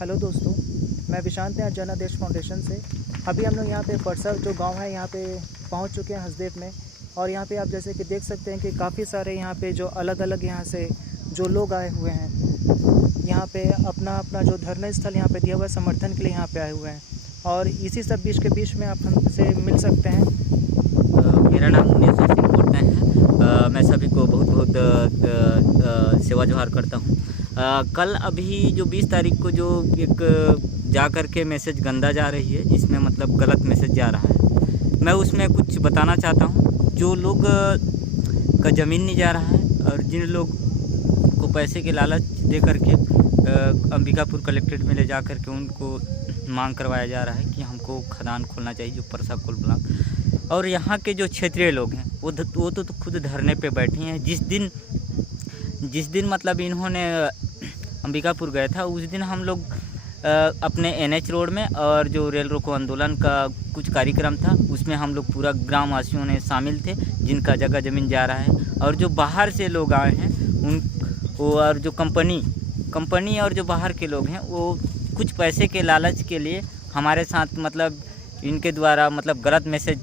Hello दोस्तों, मैं विशांत हैं जनादेश फाउंडेशन से। अभी हम लोग यहाँ पे परसर जो गांव है यहाँ पे पहुँच चुके हैं हसदेव में। और यहाँ पे आप जैसे कि देख सकते हैं कि काफ़ी सारे यहाँ पे जो अलग अलग यहाँ से जो लोग आए हुए हैं, यहाँ पे अपना अपना जो धरना स्थल यहाँ पे दिया हुआ है समर्थन के लिए यहाँ पे आए हुए हैं। और इसी सब बीच के बीच में आप हमसे मिल सकते हैं। मेरा नाम मुनीश्वर सिंह कोटते हैं। मैं सभी को बहुत बहुत सेवा जोहार करता हूँ। कल अभी जो 20 तारीख को जो एक जा कर के मैसेज गंदा जा रही है, जिसमें मतलब गलत मैसेज जा रहा है, मैं उसमें कुछ बताना चाहता हूँ। जो लोग का ज़मीन नहीं जा रहा है और जिन लोग को पैसे के लालच दे करके अंबिकापुर कलेक्ट्रेट में ले जा कर के उनको मांग करवाया जा रहा है कि हमको खदान खोलना चाहिए, जो परसा कोल ब्लॉक। और यहाँ के जो क्षेत्रीय लोग हैं वो तो खुद धरने पे बैठे हैं। जिस दिन मतलब इन्होंने अंबिकापुर गया था, उस दिन हम लोग अपने NH रोड में और जो रेल रोको आंदोलन का कुछ कार्यक्रम था, उसमें हम लोग पूरा ग्रामवासियों ने शामिल थे, जिनका जगह ज़मीन जा रहा है। और जो बाहर से लोग आए हैं और जो कंपनी और जो बाहर के लोग हैं, वो कुछ पैसे के लालच के लिए हमारे साथ मतलब इनके द्वारा मतलब गलत मैसेज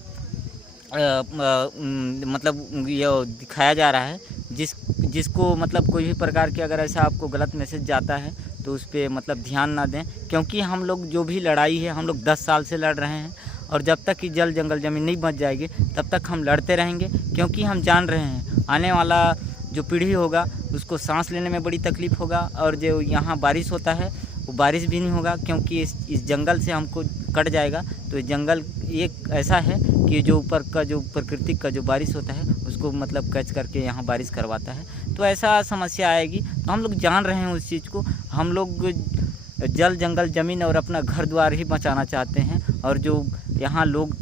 मतलब ये दिखाया जा रहा है। जिसको मतलब कोई भी प्रकार के अगर ऐसा आपको गलत मैसेज जाता है तो उस पर मतलब ध्यान ना दें, क्योंकि हम लोग जो भी लड़ाई है हम लोग 10 साल से लड़ रहे हैं। और जब तक कि जल जंगल ज़मीन नहीं बच जाएगी तब तक हम लड़ते रहेंगे, क्योंकि हम जान रहे हैं आने वाला जो पीढ़ी होगा उसको सांस लेने में बड़ी तकलीफ़ होगा। और जो यहाँ बारिश होता है वो बारिश भी नहीं होगा, क्योंकि इस जंगल से हमको कट जाएगा। तो जंगल एक ऐसा है कि जो ऊपर का जो प्राकृतिक का जो बारिश होता है उसको मतलब कैच करके यहाँ बारिश करवाता है। तो ऐसा समस्या आएगी। तो हम लोग जान रहे हैं उस चीज़ को। हम लोग जल जंगल ज़मीन और अपना घर द्वार ही बचाना चाहते हैं। और जो यहाँ लोग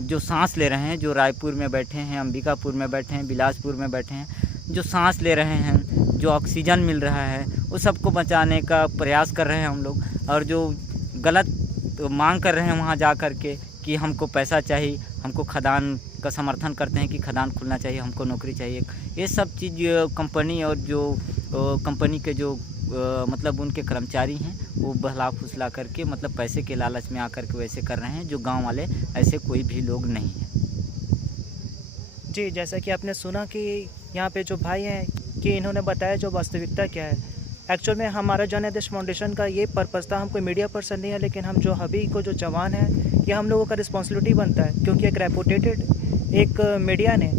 जो सांस ले रहे हैं, जो रायपुर में बैठे हैं, अंबिकापुर में बैठे हैं, बिलासपुर में बैठे हैं, जो सांस ले रहे हैं, जो ऑक्सीजन मिल रहा है, वो सबको बचाने का प्रयास कर रहे हैं हम लोग। और जो गलत मांग कर रहे हैं वहाँ जा कर के कि हमको पैसा चाहिए, हमको खदान का समर्थन करते हैं कि खदान खुलना चाहिए, हमको नौकरी चाहिए, ये सब चीज़ कंपनी और जो कंपनी के जो मतलब उनके कर्मचारी हैं वो बहला फुसला करके मतलब पैसे के लालच में आकर के वैसे कर रहे हैं। जो गांव वाले ऐसे कोई भी लोग नहीं हैं। जी, जैसा कि आपने सुना कि यहाँ पे जो भाई हैं कि इन्होंने बताया जो वास्तविकता क्या है। एक्चुअल में हमारा जनादेश फाउंडेशन का ये पर्पज़ था, हम कोई मीडिया पर्सन नहीं है, लेकिन हम जो अभी को जो जवान है ये हम लोगों का रिस्पॉन्सिबिलिटी बनता है, क्योंकि एक रेपुटेटेड एक मीडिया ने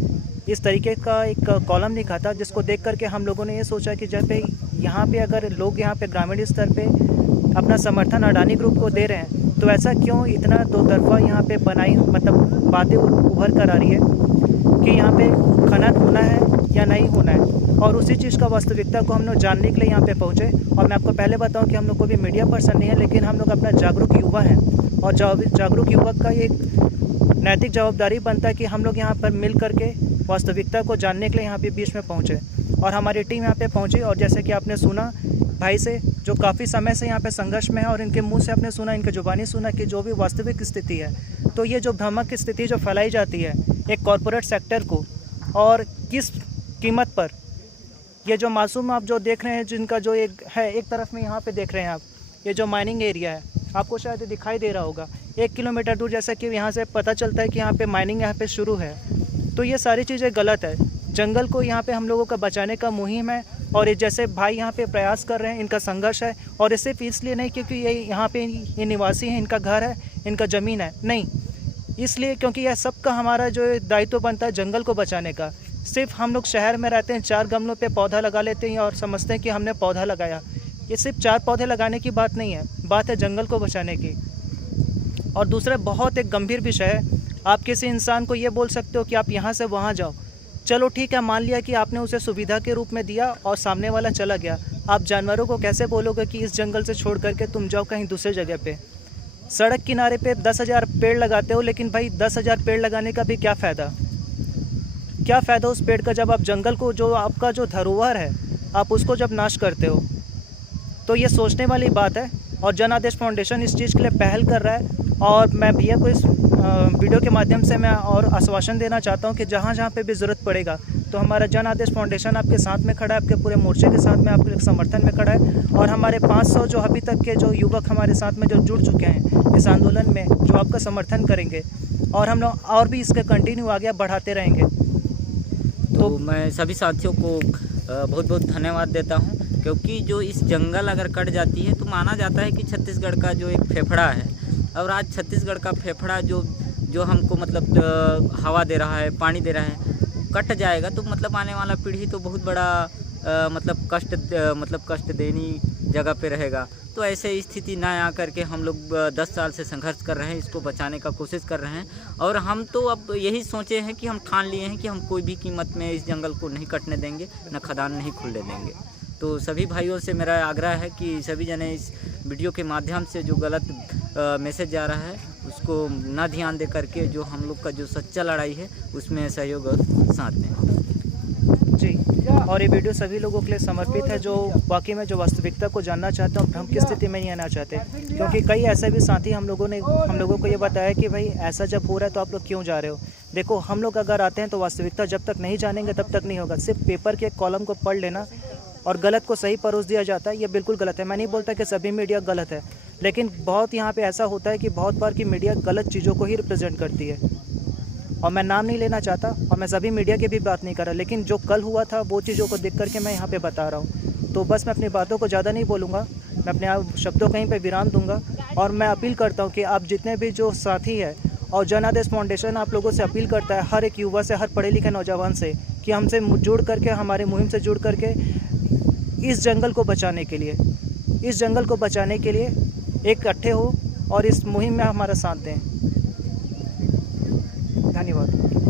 इस तरीके का एक कॉलम लिखा था, जिसको देख करके हम लोगों ने ये सोचा कि जब पे यहाँ पे अगर लोग यहाँ पे ग्रामीण स्तर पे अपना समर्थन अडानी ग्रुप को दे रहे हैं, तो ऐसा क्यों इतना दो तरफा यहाँ पे बनाई मतलब बातें उभर कर आ रही है कि यहाँ पे खनन होना है या नहीं होना है। और उसी चीज़ का वास्तविकता को हम लोग जानने के लिए यहाँ पे पहुँचे। और मैं आपको पहले बताऊँ कि हम लोग कोई भी मीडिया पर्सन नहीं है, लेकिन हम लोग अपना जागरूक युवा हैं। और जागरूक युवक का एक नैतिक जवाबदारी बनता है कि हम लोग यहाँ पर मिल करके वास्तविकता को जानने के लिए यहाँ पे बीच में पहुँचे। और हमारी टीम यहाँ पे पहुँची। और जैसे कि आपने सुना भाई से, जो काफ़ी समय से यहाँ पे संघर्ष में है, और इनके मुंह से आपने सुना, इनके जुबानी सुना कि जो भी वास्तविक स्थिति है, तो ये जो भ्रामक स्थिति जो फैलाई जाती है एक कॉरपोरेट सेक्टर को, और किस कीमत पर, ये जो मासूम आप जो देख रहे हैं, जिनका जो एक है, एक तरफ में यहाँ पे देख रहे हैं आप, ये जो माइनिंग एरिया है, आपको शायद दिखाई दे रहा होगा 1 किलोमीटर दूर, जैसा कि यहाँ से पता चलता है कि यहाँ पे माइनिंग यहाँ पे शुरू है। तो ये सारी चीज़ें गलत है। जंगल को यहाँ पे हम लोगों का बचाने का मुहिम है। और ये जैसे भाई यहाँ पे प्रयास कर रहे हैं, इनका संघर्ष है। और ये सिर्फ इसलिए नहीं क्योंकि ये यहाँ पे ये निवासी हैं, इनका घर है, इनका ज़मीन है, नहीं, इसलिए क्योंकि यह सबका हमारा जो दायित्व बनता है जंगल को बचाने का। सिर्फ हम लोग शहर में रहते हैं, 4 गमलों पे पौधा लगा लेते हैं और समझते हैं कि हमने पौधा लगाया। ये सिर्फ 4 पौधे लगाने की बात नहीं है, बात है जंगल को बचाने की। और दूसरा बहुत एक गंभीर विषय है, आप किसी इंसान को ये बोल सकते हो कि आप यहाँ से वहाँ जाओ, चलो ठीक है, मान लिया कि आपने उसे सुविधा के रूप में दिया और सामने वाला चला गया। आप जानवरों को कैसे बोलोगे कि इस जंगल से छोड़ करके तुम जाओ कहीं दूसरे जगह पे? सड़क किनारे पे 10,000 पेड़ लगाते हो, लेकिन भाई 10,000 पेड़ लगाने का भी क्या फ़ायदा? क्या फ़ायदा उस पेड़ का जब आप जंगल को, जो आपका जो धरोहर है, आप उसको जब नाश करते हो? तो ये सोचने वाली बात है। और जनादेश फाउंडेशन इस चीज़ के लिए पहल कर रहा है। और मैं भैया को इस वीडियो के माध्यम से मैं और आश्वासन देना चाहता हूँ कि जहाँ जहाँ पे भी ज़रूरत पड़ेगा तो हमारा जन आदेश फाउंडेशन आपके साथ में खड़ा है, आपके पूरे मोर्चे के साथ में, आपके समर्थन में खड़ा है। और हमारे 500 जो अभी तक के जो युवक हमारे साथ में जो जुड़ चुके हैं इस आंदोलन में, जो आपका समर्थन करेंगे, और हम लोग और भी इसके कंटिन्यू आगे बढ़ाते रहेंगे। तो मैं सभी साथियों को बहुत बहुत धन्यवाद देता हूँ, क्योंकि जो इस जंगल अगर कट जाती है तो माना जाता है कि छत्तीसगढ़ का जो एक फेफड़ा है, और आज छत्तीसगढ़ का फेफड़ा जो हमको मतलब हवा दे रहा है, पानी दे रहा है, कट जाएगा तो मतलब आने वाला पीढ़ी तो बहुत बड़ा मतलब कष्ट देनी जगह पे रहेगा। तो ऐसे स्थिति ना आ करके हम लोग 10 साल से संघर्ष कर रहे हैं, इसको बचाने का कोशिश कर रहे हैं। और हम तो अब यही सोचे हैं कि हम ठान लिए हैं कि हम कोई भी कीमत में इस जंगल को नहीं कटने देंगे, न खदान नहीं खुलने देंगे। तो सभी भाइयों से मेरा आग्रह है कि सभी जने इस वीडियो के माध्यम से जो गलत मैसेज जा रहा है उसको ना ध्यान दे करके जो हम लोग का जो सच्चा लड़ाई है उसमें सहयोग और साथ दें। जी, और ये वीडियो सभी लोगों के लिए समर्पित है जो वाकई में जो वास्तविकता को जानना चाहते हैं और हम किस स्थिति में नहीं आना चाहते। क्योंकि कई ऐसे भी साथी हम लोगों को ये बताया कि भाई ऐसा जब हो रहा है तो आप लोग क्यों जा रहे हो। देखो, हम लोग अगर आते हैं तो वास्तविकता जब तक नहीं जानेंगे तब तक नहीं होगा। सिर्फ पेपर के एक कॉलम को पढ़ लेना और गलत को सही परोस दिया जाता है, ये बिल्कुल गलत है। मैं नहीं बोलता कि सभी मीडिया गलत है, लेकिन बहुत यहाँ पे ऐसा होता है कि बहुत बार की मीडिया गलत चीज़ों को ही रिप्रेजेंट करती है। और मैं नाम नहीं लेना चाहता और मैं सभी मीडिया की भी बात नहीं कर रहा, लेकिन जो कल हुआ था वो चीज़ों को देख करके मैं यहाँ पे बता रहा हूँ। तो बस मैं अपनी बातों को ज़्यादा नहीं बोलूँगा, मैं अपने आप शब्दों कहीं पे विराम दूंगा। और मैं अपील करता हूँ कि आप जितने भी जो साथी है, और जन आदेश फाउंडेशन आप लोगों से अपील करता है, हर एक युवा से, हर पढ़े लिखे नौजवान से, कि हमसे जुड़ करके, हमारे मुहिम से जुड़ करके इस जंगल को बचाने के लिए इकट्ठे हो और इस मुहिम में हमारा साथ दें। धन्यवाद।